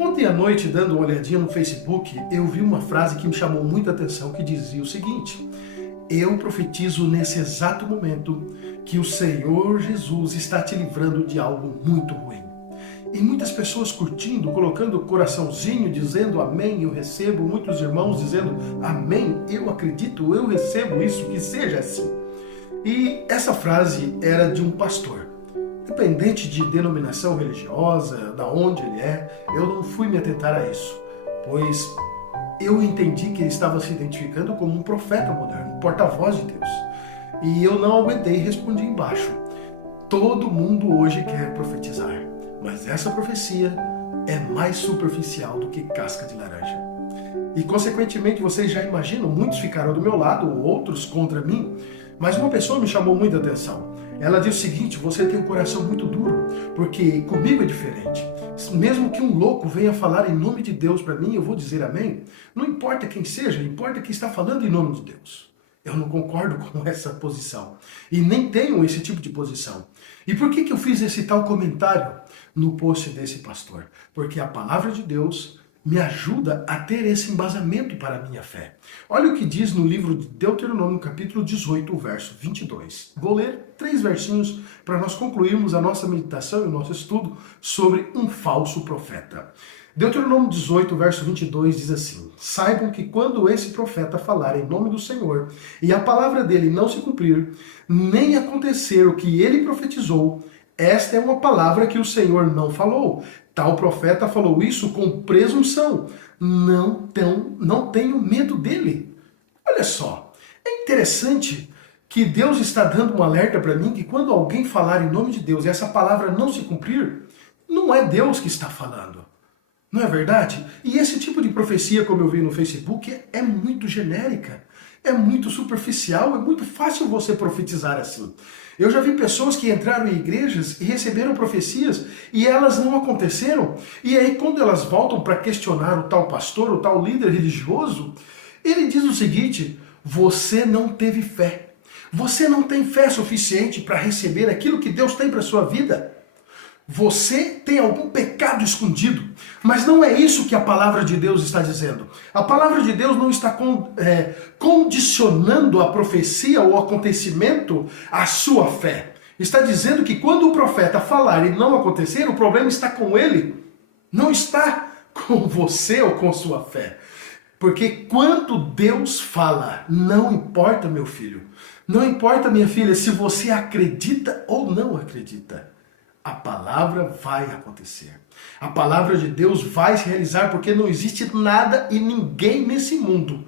Ontem à noite, dando uma olhadinha no Facebook, eu vi uma frase que me chamou muita atenção, que dizia o seguinte: eu profetizo nesse exato momento que o Senhor Jesus está te livrando de algo muito ruim. E muitas pessoas curtindo, colocando o coraçãozinho, dizendo amém, eu recebo. Muitos irmãos dizendo amém, eu acredito, eu recebo isso, que seja assim. E essa frase era de um pastor. Independente de denominação religiosa, da onde ele é, eu não fui me atentar a isso, pois eu entendi que ele estava se identificando como um profeta moderno, um porta-voz de Deus. E eu não aguentei e respondi embaixo: todo mundo hoje quer profetizar, mas essa profecia é mais superficial do que casca de laranja. E consequentemente vocês já imaginam, muitos ficaram do meu lado, outros contra mim, mas uma pessoa me chamou muita atenção. Ela disse o seguinte: você tem um coração muito duro, porque comigo é diferente. Mesmo que um louco venha falar em nome de Deus para mim, eu vou dizer amém. Não importa quem seja, importa quem está falando em nome de Deus. Eu não concordo com essa posição. E nem tenho esse tipo de posição. E por que eu fiz esse tal comentário no post desse pastor? Porque a palavra de Deus me ajuda a ter esse embasamento para a minha fé. Olha o que diz no livro de Deuteronômio, capítulo 18, verso 22. Vou ler 3 versinhos para nós concluirmos a nossa meditação e o nosso estudo sobre um falso profeta. Deuteronômio 18, verso 22 diz assim: saibam que quando esse profeta falar em nome do Senhor e a palavra dele não se cumprir, nem acontecer o que ele profetizou, esta é uma palavra que o Senhor não falou. Tal profeta falou isso com presunção. Não tenho medo dele. Olha só, é interessante que Deus está dando um alerta para mim que quando alguém falar em nome de Deus e essa palavra não se cumprir, não é Deus que está falando. Não é verdade? E esse tipo de profecia, como eu vi no Facebook, é muito genérica, é muito superficial, é muito fácil você profetizar assim. Eu já vi pessoas que entraram em igrejas e receberam profecias e elas não aconteceram. E aí quando elas voltam para questionar o tal pastor, o tal líder religioso, ele diz o seguinte: você não teve fé. Você não tem fé suficiente para receber aquilo que Deus tem para a sua vida. Você tem algum pecado escondido, mas não é isso que a palavra de Deus está dizendo. A palavra de Deus não está condicionando a profecia ou o acontecimento à sua fé. Está dizendo que quando o profeta falar e não acontecer, o problema está com ele, não está com você ou com sua fé. Porque quando Deus fala, não importa, meu filho, não importa, minha filha, se você acredita ou não acredita. A palavra vai acontecer. A palavra de Deus vai se realizar, porque não existe nada e ninguém nesse mundo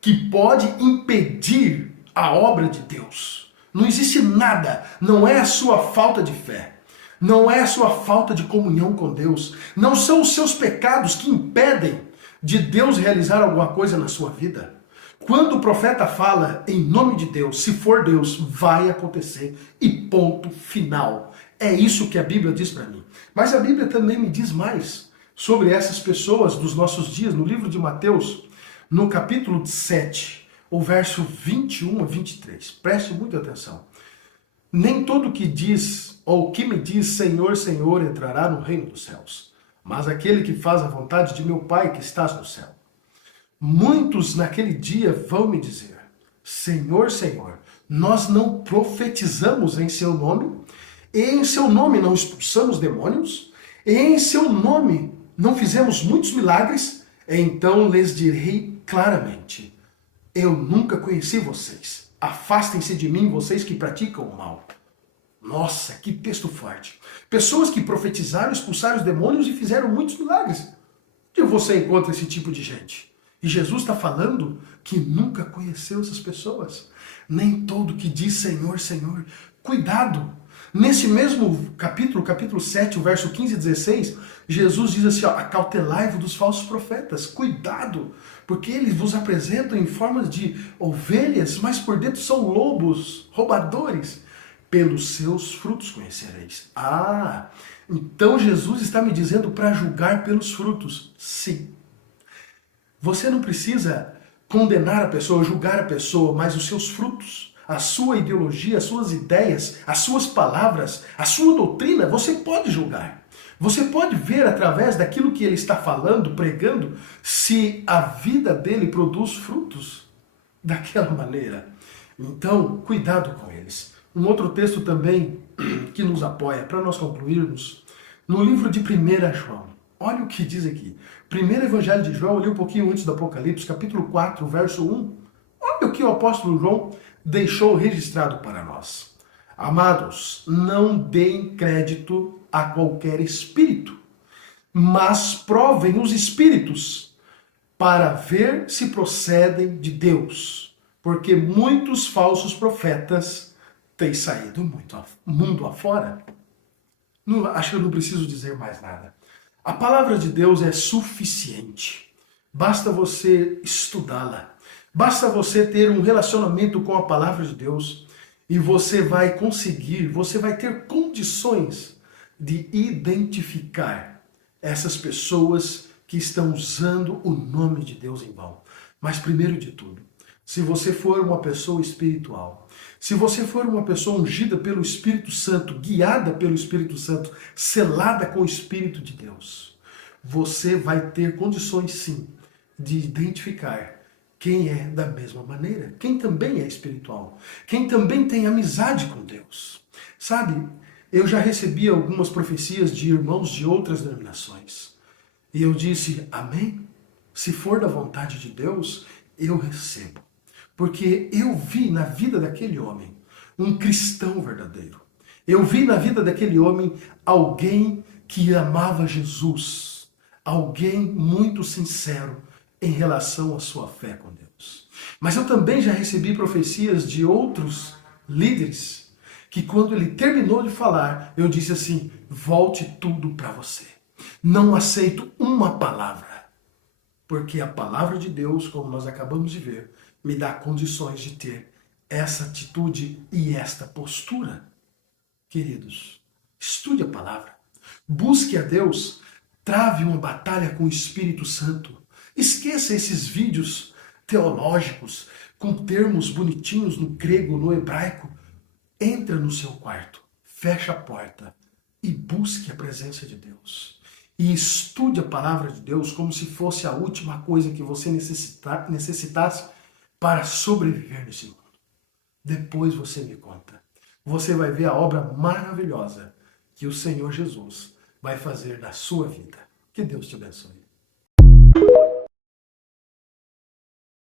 que pode impedir a obra de Deus. Não existe nada. Não é a sua falta de fé. Não é a sua falta de comunhão com Deus. Não são os seus pecados que impedem de Deus realizar alguma coisa na sua vida. Quando o profeta fala em nome de Deus, se for Deus, vai acontecer e ponto final. É isso que a Bíblia diz para mim. Mas a Bíblia também me diz mais sobre essas pessoas dos nossos dias. No livro de Mateus, no capítulo 7, o verso 21 a 23. Preste muita atenção. Nem todo que diz, ou que me diz Senhor, Senhor, entrará no reino dos céus, mas aquele que faz a vontade de meu Pai que estás no céu. Muitos naquele dia vão me dizer: Senhor, Senhor, nós não profetizamos em seu nome? E em seu nome não expulsamos demônios? E em seu nome não fizemos muitos milagres? Então lhes direi claramente: eu nunca conheci vocês. Afastem-se de mim, vocês que praticam o mal. Nossa, que texto forte. Pessoas que profetizaram, expulsaram os demônios e fizeram muitos milagres. Onde você encontra esse tipo de gente? E Jesus está falando que nunca conheceu essas pessoas. Nem todo que diz Senhor, Senhor. Cuidado! Nesse mesmo capítulo 7, o verso 15 e 16, Jesus diz assim: acautelai-vos dos falsos profetas. Cuidado! Porque eles vos apresentam em forma de ovelhas, mas por dentro são lobos, roubadores. Pelos seus frutos conhecereis. Então Jesus está me dizendo para julgar pelos frutos. Sim. Você não precisa condenar a pessoa, julgar a pessoa, mas os seus frutos, a sua ideologia, as suas ideias, as suas palavras, a sua doutrina, você pode julgar. Você pode ver através daquilo que ele está falando, pregando, se a vida dele produz frutos daquela maneira. Então, cuidado com eles. Um outro texto também que nos apoia, para nós concluirmos, no livro de 1 João. Olha o que diz aqui. Primeiro Evangelho de João, eu li um pouquinho antes do Apocalipse, capítulo 4, verso 1. Olha o que o apóstolo João deixou registrado para nós. Amados, não deem crédito a qualquer espírito, mas provem os espíritos para ver se procedem de Deus, porque muitos falsos profetas têm saído mundo afora. Acho que eu não preciso dizer mais nada. A palavra de Deus é suficiente. Basta você estudá-la. Basta você ter um relacionamento com a palavra de Deus e você vai conseguir, você vai ter condições de identificar essas pessoas que estão usando o nome de Deus em vão. Mas primeiro de tudo, se você for uma pessoa espiritual, se você for uma pessoa ungida pelo Espírito Santo, guiada pelo Espírito Santo, selada com o Espírito de Deus, você vai ter condições sim de identificar quem é da mesma maneira, quem também é espiritual, quem também tem amizade com Deus. Sabe, eu já recebi algumas profecias de irmãos de outras denominações. E eu disse, amém? Se for da vontade de Deus, eu recebo. Porque eu vi na vida daquele homem um cristão verdadeiro. Eu vi na vida daquele homem alguém que amava Jesus. Alguém muito sincero em relação à sua fé com Deus. Mas eu também já recebi profecias de outros líderes que quando ele terminou de falar, eu disse assim, volte tudo para você. Não aceito uma palavra, porque a palavra de Deus, como nós acabamos de ver, me dá condições de ter essa atitude e esta postura. Queridos, estude a palavra, busque a Deus, trave uma batalha com o Espírito Santo. Esqueça esses vídeos teológicos com termos bonitinhos no grego, no hebraico. Entra no seu quarto, fecha a porta e busque a presença de Deus. E estude a palavra de Deus como se fosse a última coisa que você necessitasse para sobreviver nesse mundo. Depois você me conta. Você vai ver a obra maravilhosa que o Senhor Jesus vai fazer na sua vida. Que Deus te abençoe.